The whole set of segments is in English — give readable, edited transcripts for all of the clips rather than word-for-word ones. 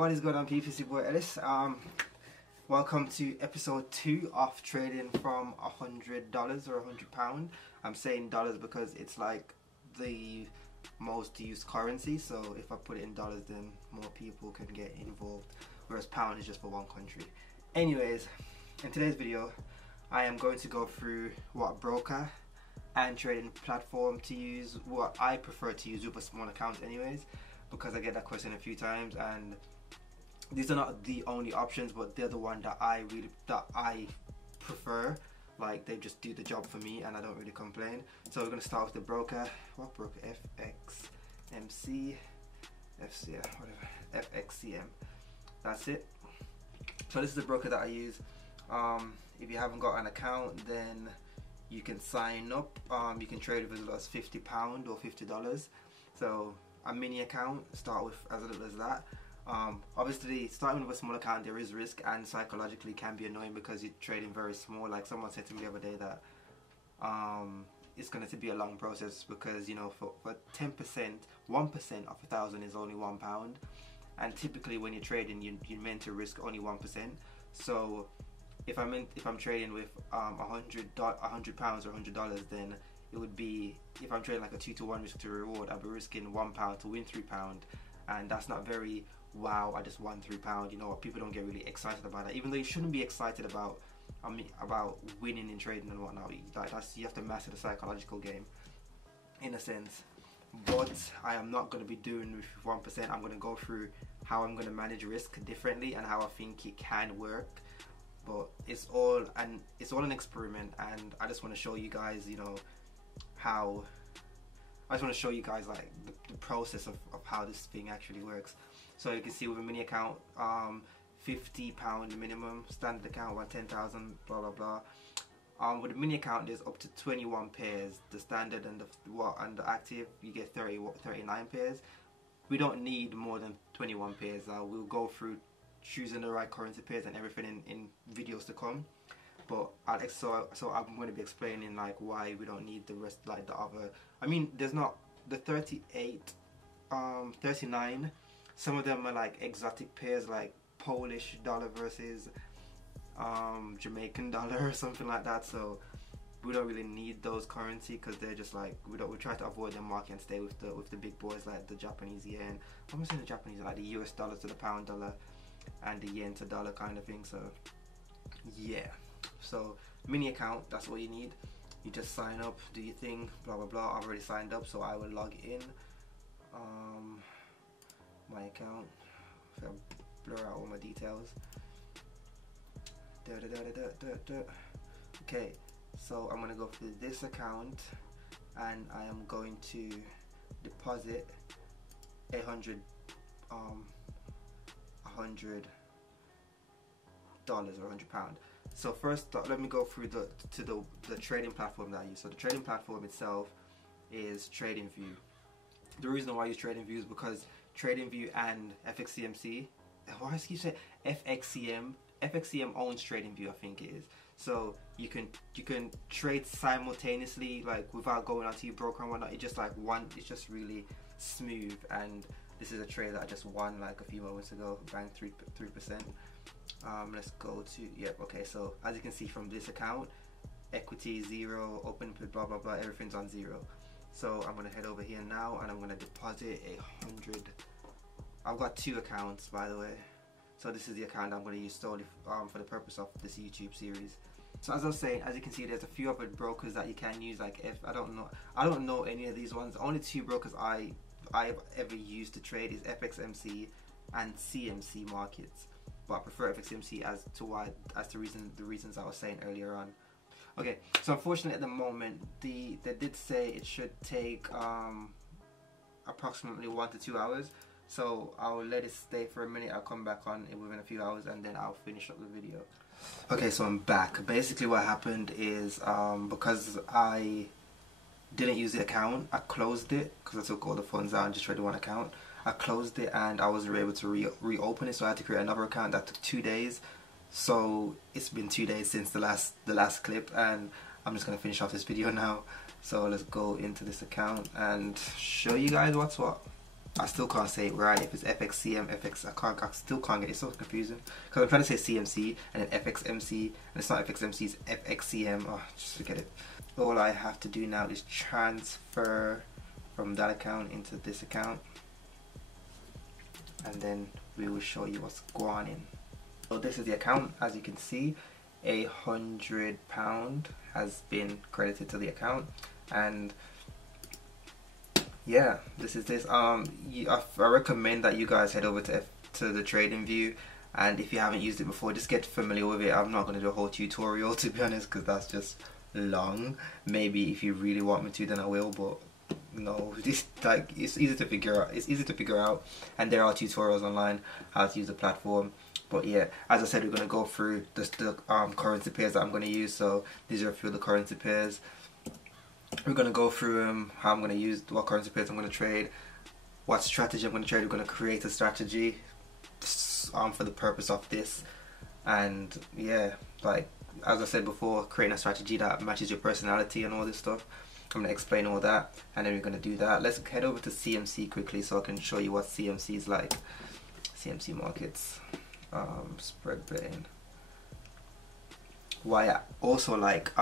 What is going on, people? It's your boy Ellis. Welcome to episode 2 of trading from $100 or £100. I'm saying dollars because it's like the most used currency, so if I put it in dollars then more people can get involved, whereas pound is just for one country. Anyways, in today's video I am going to go through what broker and trading platform to use, what I prefer to use with a small account anyways, because I get that question a few times, and these are not the only options, but they're the one that I prefer. Like, they just do the job for me and I don't really complain. So we're going to start with the broker. What broker? FXMC, FCM, whatever, FXCM. That's it. So this is the broker that I use. If you haven't got an account, then you can sign up. You can trade with as little as £50 or $50. So a mini account, start with as little as that. Obviously, starting with a small account, there is risk, and psychologically can be annoying because you're trading very small. Like someone said to me the other day that it's going to be a long process because, you know, for 10%, 1% of 1,000 is only £1, and typically when you're trading, you're meant to risk only 1%. So if I'm trading with £100 or $100, then it would be, if I'm trading like a 2-to-1 risk to reward, I'd be risking £1 to win £3, and that's not very wow, I just won £3. You know what, people don't get really excited about that, even though you shouldn't be excited about winning in trading and whatnot. Like, you have to master the psychological game in a sense. But I am not going to be doing with 1%. I'm going to go through how I'm going to manage risk differently and how I think it can work. But it's all an experiment, and I just want to show you guys, you know, how I just want to show you guys like the process of how this thing actually works. So you can see with a mini account, £50 minimum, standard account 10,000, blah blah blah. With a mini account, there's up to 21 pairs. The standard and the active, you get 39 pairs. We don't need more than 21 pairs. We'll go through choosing the right currency pairs and everything in videos to come. But so I'm going to be explaining like why we don't need the rest, like the other. I mean, there's not the 38, 39. Some of them are like exotic pairs, like Polish dollar versus Jamaican dollar or something like that. So we don't really need those currency because they're just like, we try to avoid the market and stay with the big boys like the Japanese yen. I'm saying the Japanese, like the US dollar to the pound dollar and the yen to dollar kind of thing. So yeah. So mini account, that's what you need. You just sign up, do your thing, blah blah blah. I've already signed up, so I will log in my account. I'll blur out all my details. Okay, so I'm gonna go through this account and I am going to deposit $100 or £100. So first, let me go through the trading platform that I use. So the trading platform itself is TradingView. The reason why I use TradingView is because TradingView and FXCMC, why do you say FXCM? FXCM owns TradingView, I think it is. So you can trade simultaneously, like without going onto your broker and whatnot. It's just like it's just really smooth. And this is a trade that I just won like a few moments ago, bang 3%. Let's go to, yep, okay, so as you can see from this account, equity 0, open, blah blah blah, everything's on 0. So I'm gonna head over here now and I'm gonna deposit 100. I've got 2 accounts, by the way. So this is the account I'm gonna use solely for the purpose of this YouTube series. So as I was saying, as you can see, there's a few other brokers that you can use. Like I don't know any of these ones. Only 2 brokers I've ever used to trade is FXMC and CMC Markets. But I prefer FXMC as the reasons I was saying earlier on. Okay, so unfortunately at the moment they did say it should take approximately 1 to 2 hours. So I'll let it stay for a minute. I'll come back on within a few hours and then I'll finish up the video. Okay, so I'm back. Basically what happened is because I didn't use the account, I closed it because I took all the funds out and just traded one account. I closed it and I wasn't able to reopen it, so I had to create another account. That took 2 days. So it's been 2 days since the last clip, and I'm just gonna finish off this video now. So let's go into this account and show you guys what's what. I still can't say it right. If it's FXCM, FX, I still can't get it. It's so confusing because I'm trying to say CMC and then FXMC, and it's not FXMC, it's FXCM. Oh, just forget it. All I have to do now is transfer from that account into this account, and then we will show you what's going on. So this is the account. As you can see, £100 has been credited to the account, and yeah, this is this. I recommend that you guys head over to the trading view, and if you haven't used it before, just get familiar with it. I'm not going to do a whole tutorial, to be honest, because that's just long. Maybe if you really want me to, then I will, but no, it's easy to figure out. It's easy to figure out, and there are tutorials online how to use the platform. But yeah, as I said, we're going to go through the currency pairs that I'm going to use. So these are a few of the currency pairs. We're going to go through how I'm going to use, what currency pairs I'm going to trade, what strategy I'm going to trade. We're going to create a strategy for the purpose of this. And yeah, like as I said before, creating a strategy that matches your personality and all this stuff. I'm going to explain all that, and then we're going to do that. Let's head over to CMC quickly so I can show you what CMC is like. CMC markets, spread betting. Why I also like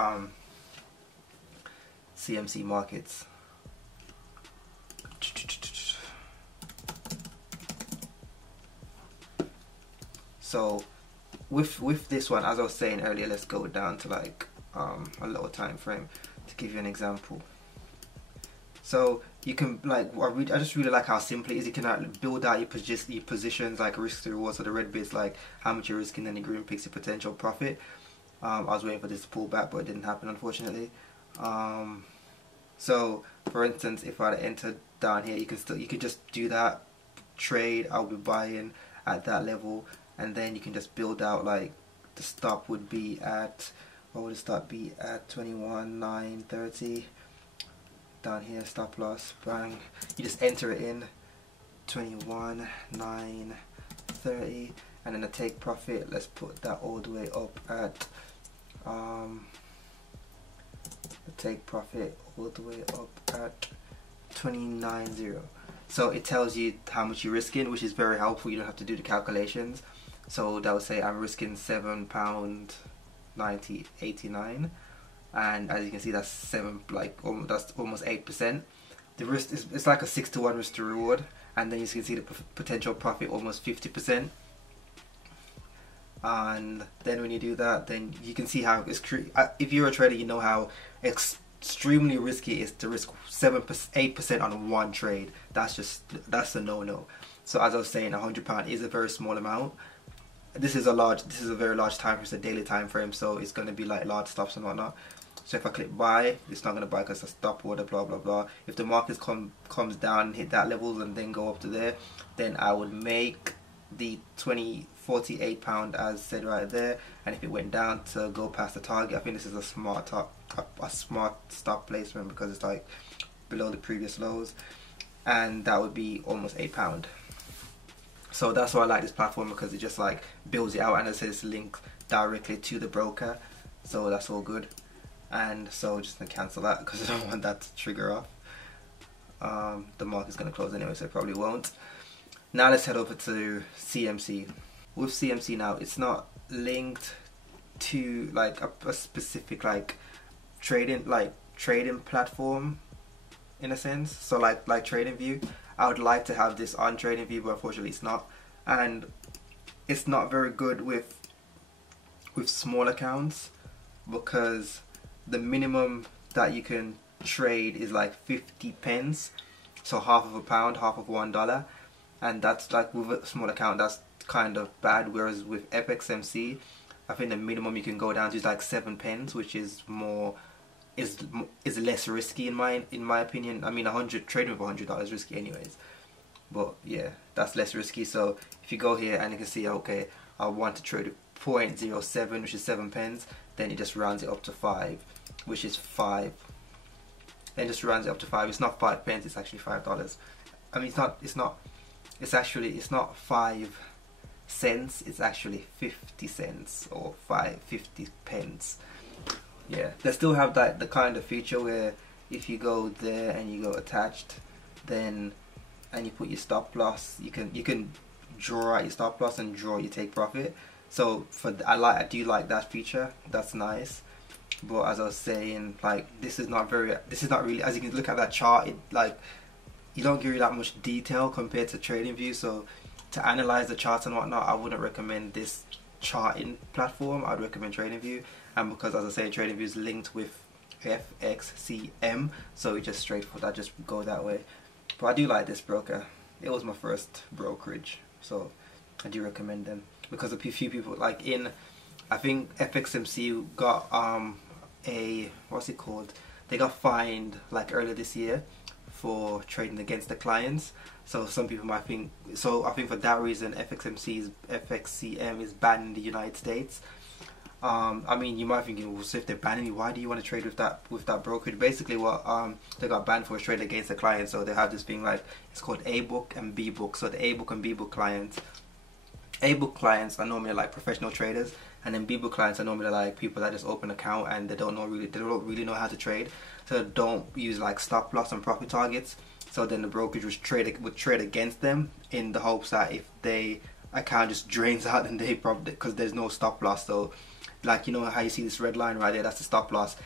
CMC markets. So with this one, as I was saying earlier, let's go down to like a lower time frame to give you an example. So you can like, I just really like how simple it is. You can like build out your positions, like risk to reward. So the red bit's like how much you're risking, then the green picks your potential profit. I was waiting for this to pull back, but it didn't happen, unfortunately. So for instance, if I had entered down here, you could just do that trade. I'll be buying at that level, and then you can just build out like the stop would be at, what would the stop be at? 21,930. Down here, stop loss, bang. You just enter it in 21,930, and then the take profit. Let's put that all the way up at the take profit all the way up at 29.0. So it tells you how much you're risking, which is very helpful. You don't have to do the calculations. So that would say I'm risking £7.9089, and as you can see, that's that's almost 8%. The risk is, it's like a 6-to-1 risk to reward, and then you can see the potential profit almost 50%. And then when you do that, then you can see how if you're a trader, you know how extremely risky it is to risk 8% on one trade. That's a no-no. So as I was saying, £100 is a very small amount. This is a very large time frame. It's a daily time frame, so it's going to be like large stops and whatnot. So if I click buy, it's not going to buy because it's a stop order, blah blah blah. If the market comes down and hit that level and then go up to there, then I would make the £48 as said right there. And if it went down to go past the target, I think this is a smart stop placement because it's like below the previous lows, and that would be almost £8. So that's why I like this platform, because it just like builds it out, and it says it's linked directly to the broker, so that's all good. And so just gonna cancel that because I don't want that to trigger off. The market's gonna close anyway, so it probably won't. Now let's head over to CMC. With CMC now, it's not linked to like a specific like trading platform in a sense. So like TradingView, I would like to have this on TradingView, but unfortunately it's not, and it's not very good with small accounts, because the minimum that you can trade is like 50 pence, so half of a pound, half of $1, and that's like with a small account, that's kind of bad. Whereas with FXMC, I think the minimum you can go down to is like 7 pence, which is less risky in my opinion. I mean, trading with $100 is risky anyways, but yeah, that's less risky. So if you go here and you can see, okay, I want to trade 0.07, which is 7 pence, then it just rounds it up to 5, which is 5. Then just rounds it up to 5. It's not 5 pence, it's actually $5. I mean, it's not 5 cents, it's actually 50 cents or 50 pence. Yeah, they still have the kind of feature where if you go there and you go attached, then and you put your stop loss. You can draw out your stop loss and draw your take profit. So I do like that feature. That's nice. But as I was saying, like this is not really, as you can look at that chart, you don't give you that much detail compared to TradingView. So to analyze the charts and whatnot, I wouldn't recommend this charting platform. I'd recommend TradingView. And because, as I say, TradingView is linked with FXCM, so it just straightforward. I just go that way. But I do like this broker. It was my first brokerage, so I do recommend them because a few people, like I think FXMC got what's it called? They got fined like earlier this year for trading against the clients. So some people might think, so I think for that reason FXCM is banned in the United States. I mean, you might think, well, so if they're banning you, why do you want to trade with that brokerage? Basically, what they got banned for is trading against the client. So they have this thing like, it's called A book and B book. So the A book and B book clients, A book clients are normally like professional traders, and then B book clients are normally like people that just open an account and they don't really know how to trade. So don't use like stop loss and profit targets. So then the brokerage would trade against them in the hopes that if they account just drains out, then they probably, because there's no stop loss. So like, you know how you see this red line right there, that's the stop loss.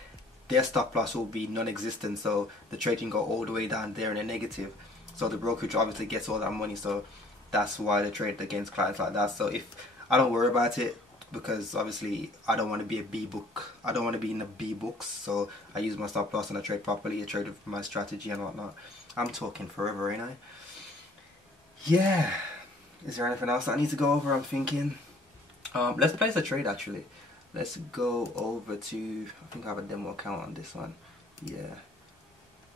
Their stop loss will be non-existent, so the trade can go all the way down there in a negative. So the brokerage obviously gets all that money, so that's why they trade against clients like that. So if I don't worry about it, because obviously I don't want to be a B book, I don't want to be in the B books, so I use my stop loss and I trade properly, I trade with my strategy and whatnot. I'm talking forever, ain't I? Yeah. Is there anything else I need to go over? I'm thinking. Let's place a trade actually. Let's go over to, I think I have a demo account on this one. Yeah.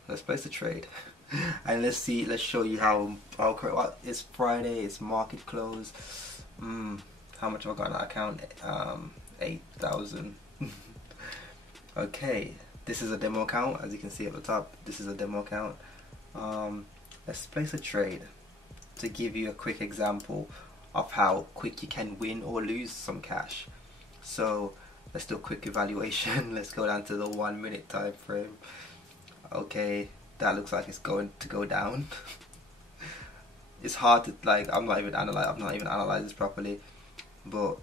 Let's place a trade. And let's show you how it's Friday, it's market close. How much have I got on that account? 8,000. Okay. This is a demo account, as you can see at the top. This is a demo account. Let's place a trade to give you a quick example of how quick you can win or lose some cash. So let's do a quick evaluation. Let's go down to the 1 minute time frame. Okay, that looks like it's going to go down. It's hard to, like, I've not even analyzed this properly, but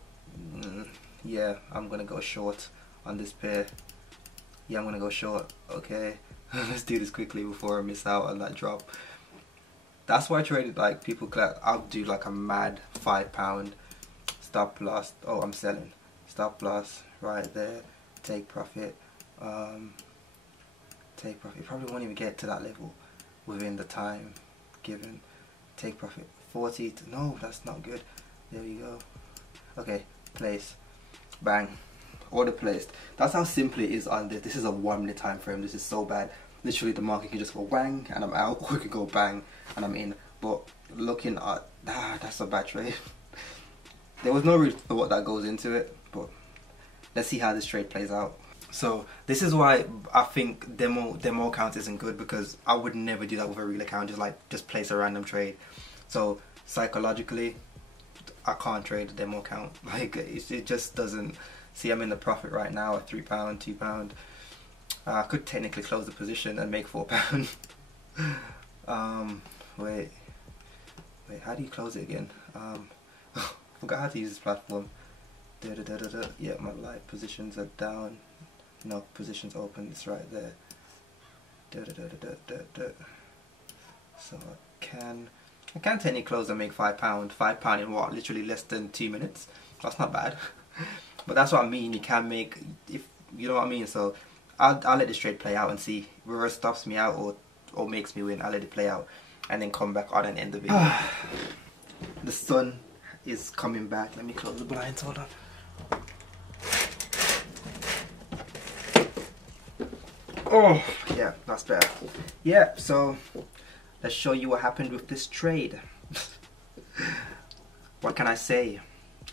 yeah, I'm gonna go short on this pair. Yeah, I'm gonna go short. Okay. Let's do this quickly before I miss out on that drop. That's why I traded, like, I'll do like a mad £5 stop loss. Oh, I'm selling. Stop loss right there. Take profit. Take profit. You probably won't even get to that level within the time given. Take profit. 40 to, no, that's not good. There we go. Okay, place. Bang. Order placed. That's how simple it is on this. This is a 1 minute time frame. This is so bad. Literally the market can just go bang and I'm out, or it can go bang and I'm in. But looking at that's a bad trade. There was no reason for what that goes into it, but let's see how this trade plays out. So this is why I think demo account isn't good, because I would never do that with a real account, just place a random trade. So psychologically I can't trade a demo account. Like it just doesn't. See, I'm in the profit right now at £3, £2. I could technically close the position and make £4. Wait, how do you close it again? I forgot how to use this platform. Yeah, my live positions are down. No, positions open, it's right there. So I can technically close and make £5. £5 in what? Literally less than 2 minutes. That's not bad. But that's what I mean, you can make, if you know what I mean. So I'll let this trade play out and see whether it stops me out or makes me win. I'll let it play out and then come back on and end the video. The sun is coming back. Let me close the blinds, hold on. Oh yeah, that's better. Yeah, so let's show you what happened with this trade. What can I say?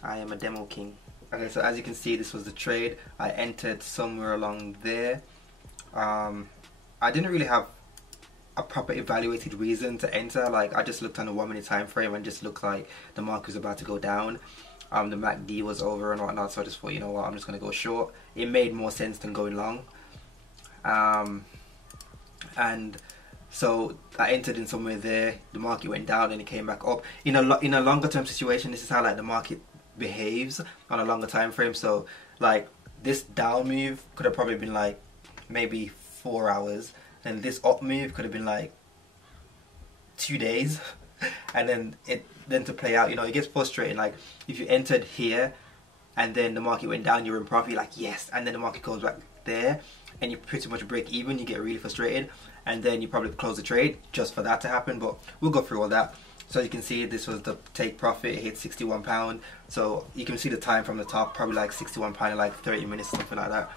I am a demo king. Okay, so as you can see, this was the trade. I entered somewhere along there. I didn't really have a proper evaluated reason to enter. Like, I just looked on a 1 minute time frame and just looked like the market was about to go down. The MACD was over and whatnot, so I just thought, you know what, I'm just gonna go short. It made more sense than going long. And So I entered in somewhere there. The market went down and it came back up. In a longer term situation, this is how like the market behaves on a longer time frame. So like this down move could have probably been like maybe 4 hours, and this up move could have been like 2 days. And then to play out, you know, it gets frustrating. Like if you entered here and then the market went down, you're in profit, you're like yes, and then the market goes back there and you pretty much break even, you get really frustrated, and then you probably close the trade just for that to happen. But we'll go through all that. So you can see this was the take profit, it hit £61. So you can see the time from the top, probably like £61 in like 30 minutes, something like that.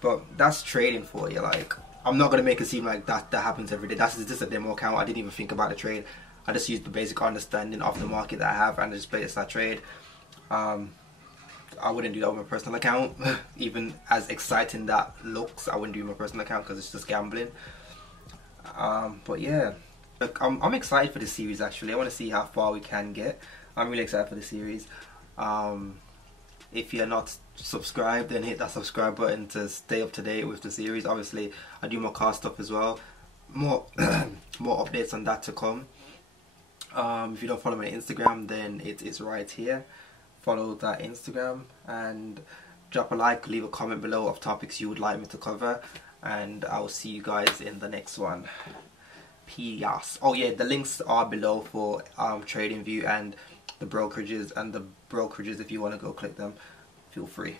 But that's trading for you. Like I'm not gonna make it seem like that happens every day. That's just a demo account. I didn't even think about the trade. I just used the basic understanding of the market that I have and I just play this that trade. I wouldn't do that with my personal account. Even as exciting that looks, I wouldn't do my personal account because it's just gambling. But yeah, look, I'm excited for this series actually. I want to see how far we can get. I'm really excited for the series. If you're not subscribed, then hit that subscribe button to stay up to date with the series. Obviously, I do more car stuff as well. More more updates on that to come. If you don't follow me on Instagram, then it is right here. Follow that Instagram and drop a like, leave a comment below of topics you would like me to cover, and I will see you guys in the next one. Peace. Oh yeah, the links are below for TradingView and the brokerages, if you want to go click them, feel free.